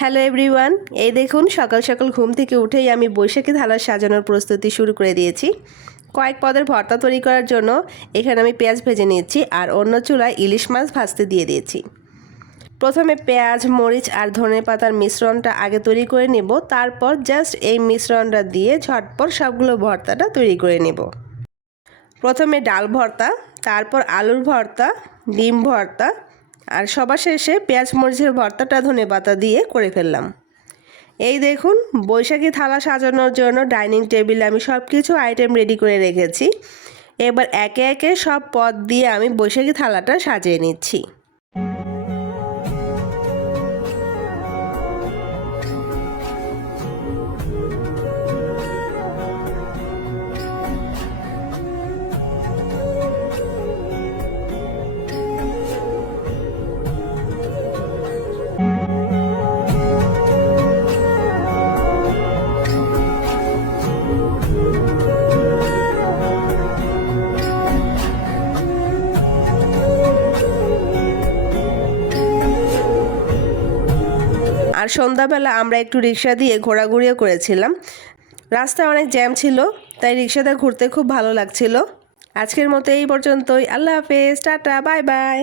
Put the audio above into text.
Hello everyone, এই দেখুন সকাল সকাল ঘুম থেকে উঠেই আমি বৈশাখী থালা সাজানোর প্রস্তুতি শুরু করে দিয়েছি। কয়েক পদের ভর্তা তৈরি করার জন্য এখানে আমি পেঁয়াজ ভেজে নিয়েছি আর অন্য চুলায় ইলিশ মাছ ভাজতে দিয়ে দিয়েছি। প্রথমে পেঁয়াজ, মরিচ আর ধনেপাতার মিশ্রণটা আগে তৈরি করে নেব, তারপর জাস্ট এই মিশ্রণটা দিয়ে ঝটপট সবগুলো ভর্তাটা তৈরি করে নেব। প্রথমে ডাল ভর্তা, তারপর আলুর ভর্তা, ডিম ভর্তা আর সবার শেষে পেঁয়াজ মরিচের ভর্তাটা ধনেপাতা দিয়ে করে ফেললাম। এই দেখুন বৈশাখী থালা সাজানোর জন্য ডাইনিং টেবিলে আমি সব কিছু আইটেম রেডি করে রেখেছি। এবার একে একে সব পদ দিয়ে আমি বৈশাখী থালাটা সাজিয়ে নিচ্ছি। আর সন্ধ্যাবেলা আমরা একটু রিক্সা দিয়ে ঘোরাঘুরিও করেছিলাম। রাস্তায় অনেক জ্যাম ছিল, তাই রিক্সাতে ঘুরতে খুব ভালো লাগছিল। আজকের মতো এই পর্যন্তই। আল্লাহ হাফেজ, টাটা, বাই বাই।